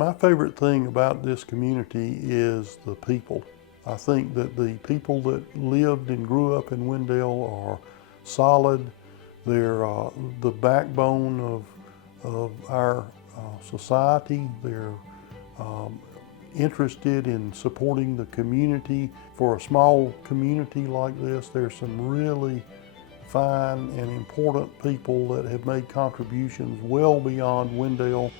My favorite thing about this community is the people. I think that the people that lived and grew up in Wendell are solid. They're the backbone of our society. They're interested in supporting the community. For a small community like this, there's some really fine and important people that have made contributions well beyond Wendell.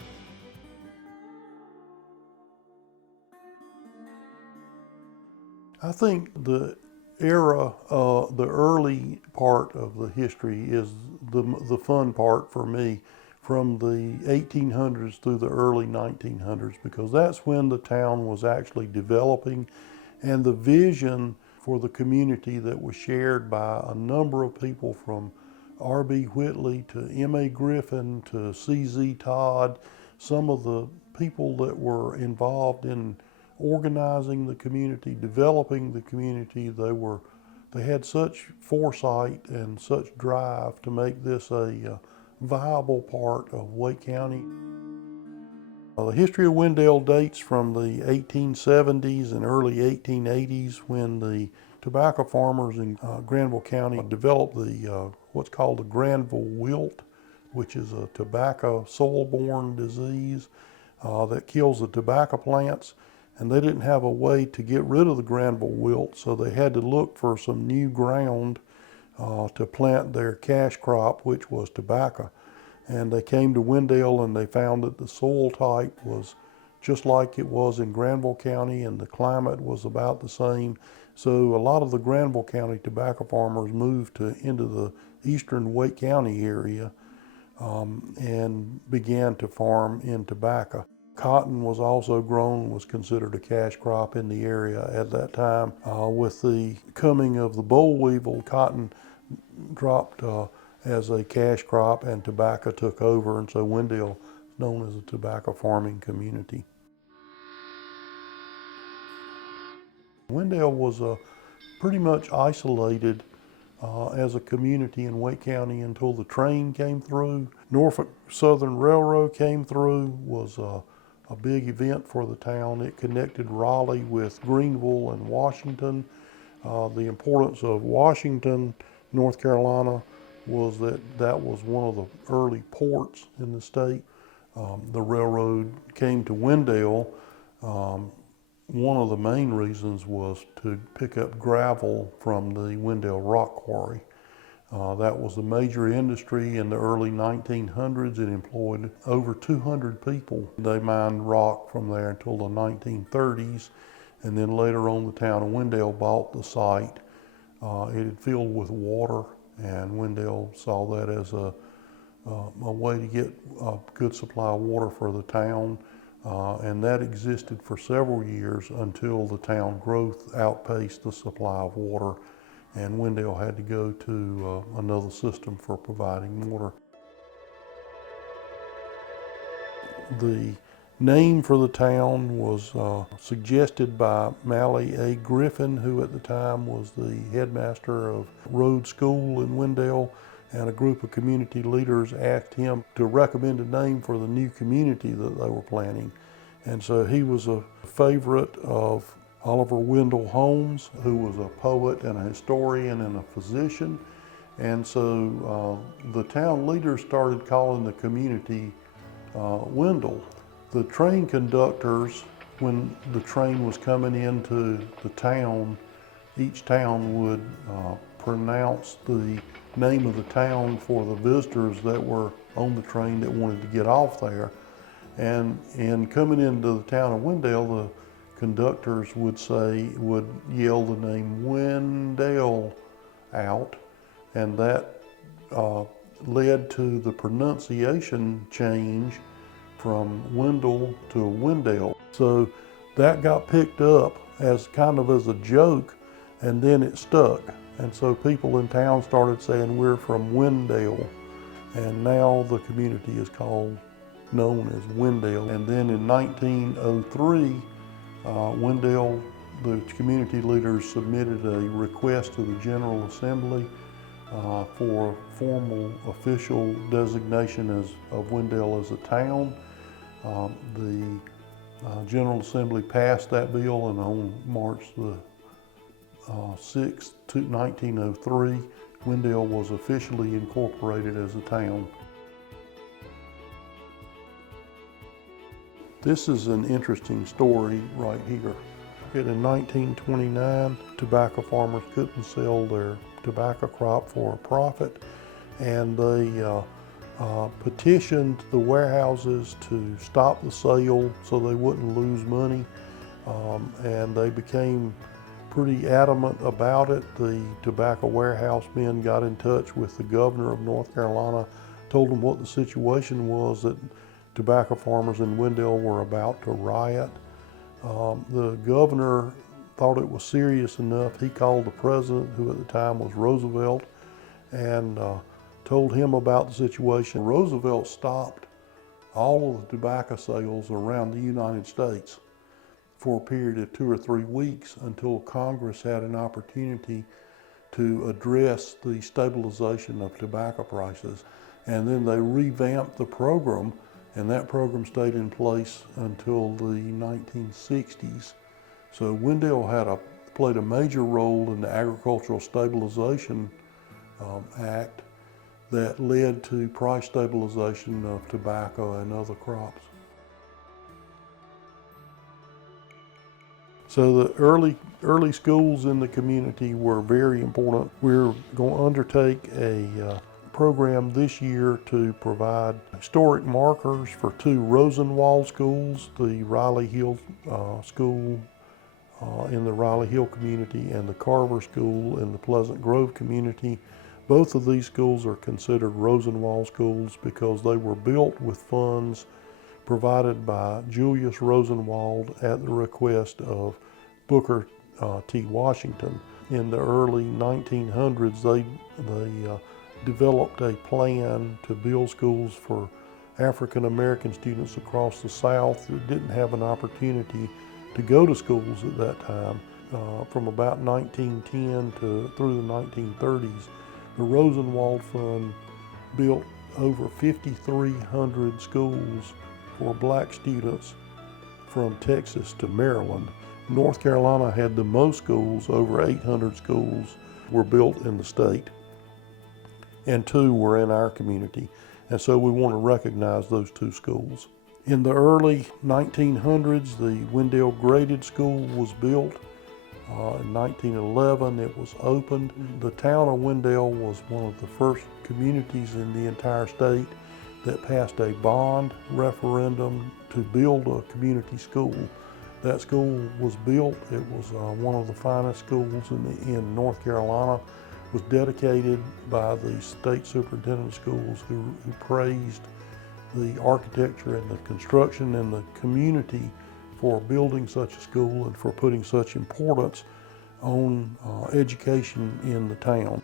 I think the era, the early part of the history is the fun part for me, from the 1800s through the early 1900s, because that's when the town was actually developing, and the vision for the community that was shared by a number of people, from R.B. Whitley to M.A. Griffin to C.Z. Todd. Some of the people that were involved in organizing the community, developing the community, they had such foresight and such drive to make this a viable part of Wake County. The history of Wendell dates from the 1870s and early 1880s, when the tobacco farmers in Granville County developed what's called the Granville wilt, which is a tobacco soil-borne disease that kills the tobacco plants. And they didn't have a way to get rid of the Granville wilt, so they had to look for some new ground to plant their cash crop, which was tobacco. And they came to Wendell and they found that the soil type was just like it was in Granville County, and the climate was about the same. So a lot of the Granville County tobacco farmers moved into the eastern Wake County area and began to farm in tobacco. Cotton was also grown, was considered a cash crop in the area at that time. With the coming of the boll weevil, cotton dropped as a cash crop and tobacco took over, and so Wendell is known as a tobacco farming community. Wendell was pretty much isolated as a community in Wake County until the train came through. Norfolk Southern Railroad came through, was a big event for the town. It connected Raleigh with Greenville and Washington. The importance of Washington, North Carolina, was that was one of the early ports in the state. The railroad came to Wendell. One of the main reasons was to pick up gravel from the Wendell Rock Quarry. That was the major industry in the early 1900s. It employed over 200 people. They mined rock from there until the 1930s, and then later on the town of Wendell bought the site. It had filled with water, and Wendell saw that as a way to get a good supply of water for the town. And that existed for several years until the town growth outpaced the supply of water, and Wendell had to go to another system for providing water. The name for the town was suggested by Mally A. Griffin, who at the time was the headmaster of Road School in Wendell, and a group of community leaders asked him to recommend a name for the new community that they were planning. And so he was a favorite of Oliver Wendell Holmes, who was a poet and a historian and a physician. And so the town leaders started calling the community Wendell. The train conductors, when the train was coming into the town, each town would pronounce the name of the town for the visitors that were on the train that wanted to get off there. And in coming into the town of Wendell, the conductors would yell the name Wendell out, and that led to the pronunciation change from Wendell to Wendell. So that got picked up as kind of as a joke, and then it stuck. And so people in town started saying, "We're from Wendell," and now the community is known as Wendell. And then in 1903, Wendell, the community leaders submitted a request to the General Assembly for formal official designation of Wendell as a town. The General Assembly passed that bill, and on March the 6th, 1903, Wendell was officially incorporated as a town. This is an interesting story right here. In 1929, tobacco farmers couldn't sell their tobacco crop for a profit, and they petitioned the warehouses to stop the sale so they wouldn't lose money, and they became pretty adamant about it. The tobacco warehouse men got in touch with the governor of North Carolina, told him what the situation was, that tobacco farmers in Wendell were about to riot. The governor thought it was serious enough. He called the president, who at the time was Roosevelt, and told him about the situation. Roosevelt stopped all of the tobacco sales around the United States for a period of 2 or 3 weeks until Congress had an opportunity to address the stabilization of tobacco prices. And then they revamped the program, and that program stayed in place until the 1960s. So Wendell played a major role in the Agricultural Stabilization Act that led to price stabilization of tobacco and other crops. So the early schools in the community were very important. We're going to undertake a program this year to provide historic markers for 2 Rosenwald schools, the Riley Hill School in the Riley Hill community and the Carver School in the Pleasant Grove community. Both of these schools are considered Rosenwald schools because they were built with funds provided by Julius Rosenwald at the request of Booker T. Washington. In the early 1900s, they developed a plan to build schools for African American students across the South that didn't have an opportunity to go to schools at that time. From about 1910 through the 1930s, the Rosenwald Fund built over 5,300 schools for black students from Texas to Maryland. North Carolina had the most schools. Over 800 schools were built in the state, and 2 were in our community. And so we want to recognize those 2 schools. In the early 1900s, the Wendell Graded School was built. In 1911, it was opened. The town of Wendell was one of the first communities in the entire state that passed a bond referendum to build a community school. That school was built. It was one of the finest schools in North Carolina. It was dedicated by the state superintendent of schools who praised the architecture and the construction and the community for building such a school and for putting such importance on education in the town.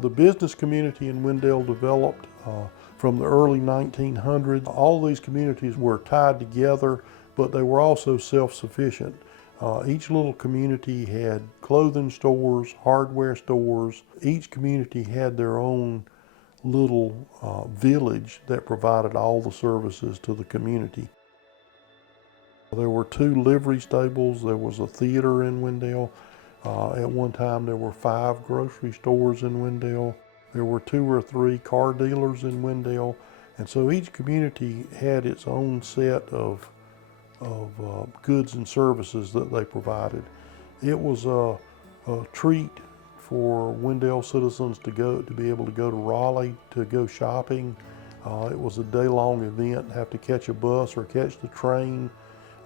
The business community in Wendell developed from the early 1900s. All these communities were tied together, but they were also self-sufficient. Each little community had clothing stores, hardware stores. Each community had their own little village that provided all the services to the community. There were 2 livery stables. There was a theater in Wendell. At one time there were 5 grocery stores in Wendell. There were 2 or 3 car dealers in Wendell. And so each community had its own set of goods and services that they provided. It was a treat for Wendell citizens to be able to go to Raleigh to go shopping. It was a day-long event. Have to catch a bus or catch the train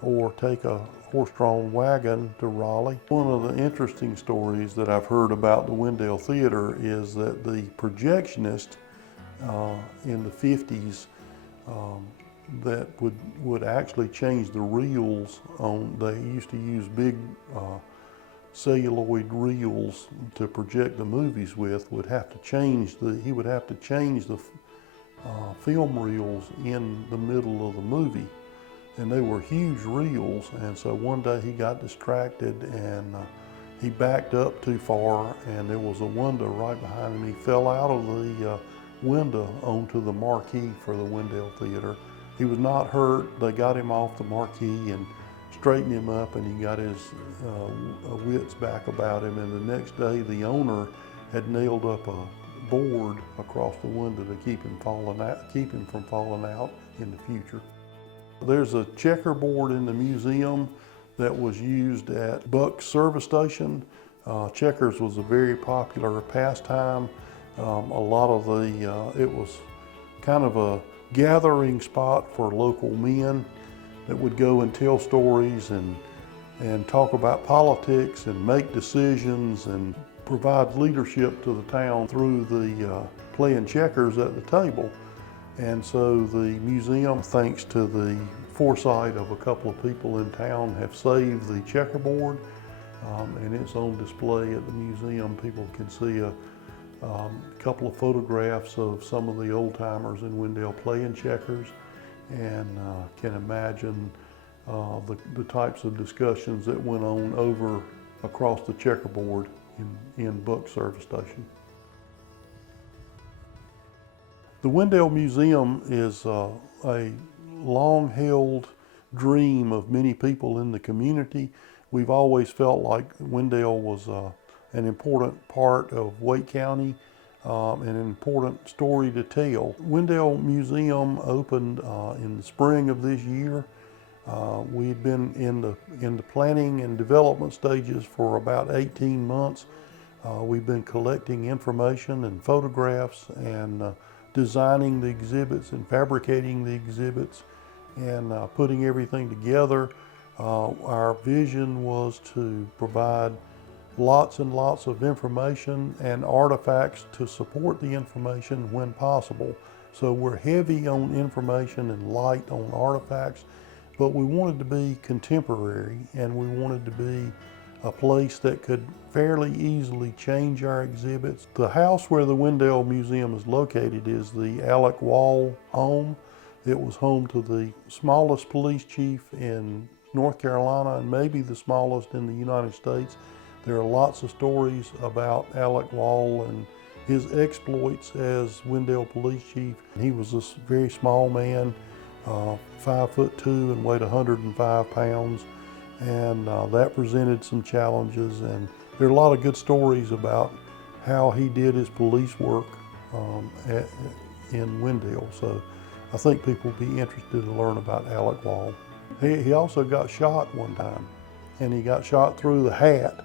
or take a horse-drawn wagon to Raleigh. One of the interesting stories that I've heard about the Wendell Theater is that the projectionist in the 50s that would actually change the reels on, they used to use big celluloid reels to project the movies with, he would have to change the film reels in the middle of the movie. And they were huge reels, and so one day he got distracted and he backed up too far, and there was a window right behind him. He fell out of the window onto the marquee for the Wendell Theater. He was not hurt. They got him off the marquee and straightened him up, and he got his wits back about him. And the next day, the owner had nailed up a board across the window to keep him from falling out in the future. There's a checkerboard in the museum that was used at Buck's service station. Checkers was a very popular pastime. A lot of it was kind of a gathering spot for local men that would go and tell stories and talk about politics and make decisions and provide leadership to the town through the playing checkers at the table. And so the museum, thanks to the foresight of a couple of people in town, have saved the checkerboard, and it's on display at the museum. People can see a couple of photographs of some of the old timers in Wendell playing checkers, and can imagine the types of discussions that went on over across the checkerboard in Buck Service Station. The Wendell Museum is a long-held dream of many people in the community. We've always felt like Wendell was an important part of Wake County, and an important story to tell. Wendell Museum opened in the spring of this year. We'd been in the planning and development stages for about 18 months. We've been collecting information and photographs and designing the exhibits and fabricating the exhibits and putting everything together. Our vision was to provide lots and lots of information and artifacts to support the information when possible. So we're heavy on information and light on artifacts, but we wanted to be contemporary, and we wanted to be a place that could fairly easily change our exhibits. The house where the Wendell Museum is located is the Alec Wall home. It was home to the smallest police chief in North Carolina and maybe the smallest in the United States. There are lots of stories about Alec Wall and his exploits as Wendell police chief. He was this very small man, 5'2" and weighed 105 pounds. And that presented some challenges, and there are a lot of good stories about how he did his police work in Wendell. So I think people will be interested to learn about Alec Wall. He also got shot one time, and he got shot through the hat,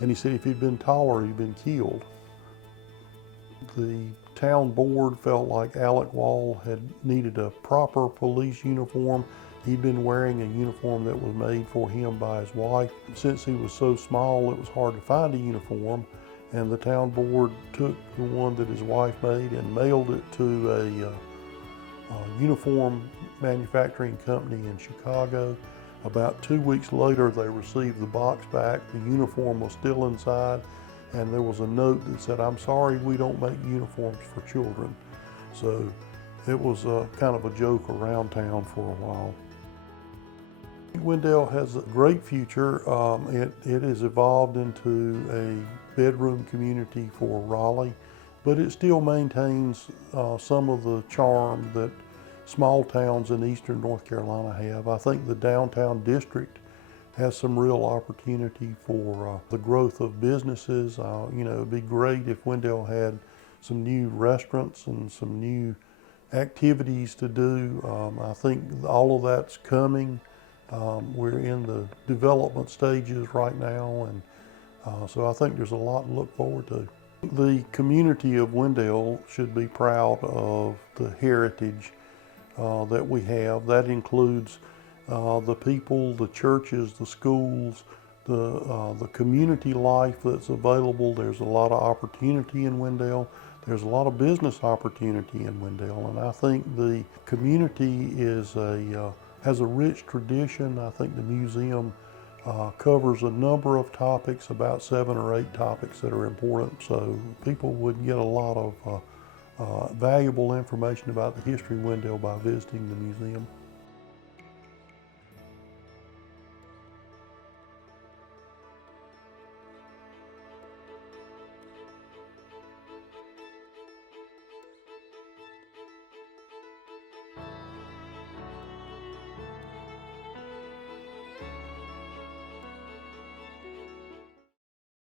and he said if he'd been taller, he'd been killed. The town board felt like Alec Wall had needed a proper police uniform. He'd been wearing a uniform that was made for him by his wife. Since he was so small, it was hard to find a uniform, and the town board took the one that his wife made and mailed it to a uniform manufacturing company in Chicago. About 2 weeks later, they received the box back. The uniform was still inside, and there was a note that said, "I'm sorry, we don't make uniforms for children." So it was kind of a joke around town for a while. Wendell has a great future. It has evolved into a bedroom community for Raleigh, but it still maintains some of the charm that small towns in eastern North Carolina have. I think the downtown district has some real opportunity for the growth of businesses. It'd be great if Wendell had some new restaurants and some new activities to do. I think all of that's coming. We're in the development stages right now, and so I think there's a lot to look forward to. The community of Wendell should be proud of the heritage that we have. That includes the people, the churches, the schools, the community life that's available. There's a lot of opportunity in Wendell. There's a lot of business opportunity in Wendell, and I think the community has a rich tradition. I think the museum covers a number of topics, about 7 or 8 topics that are important, so people would get a lot of valuable information about the history of Wendell by visiting the museum.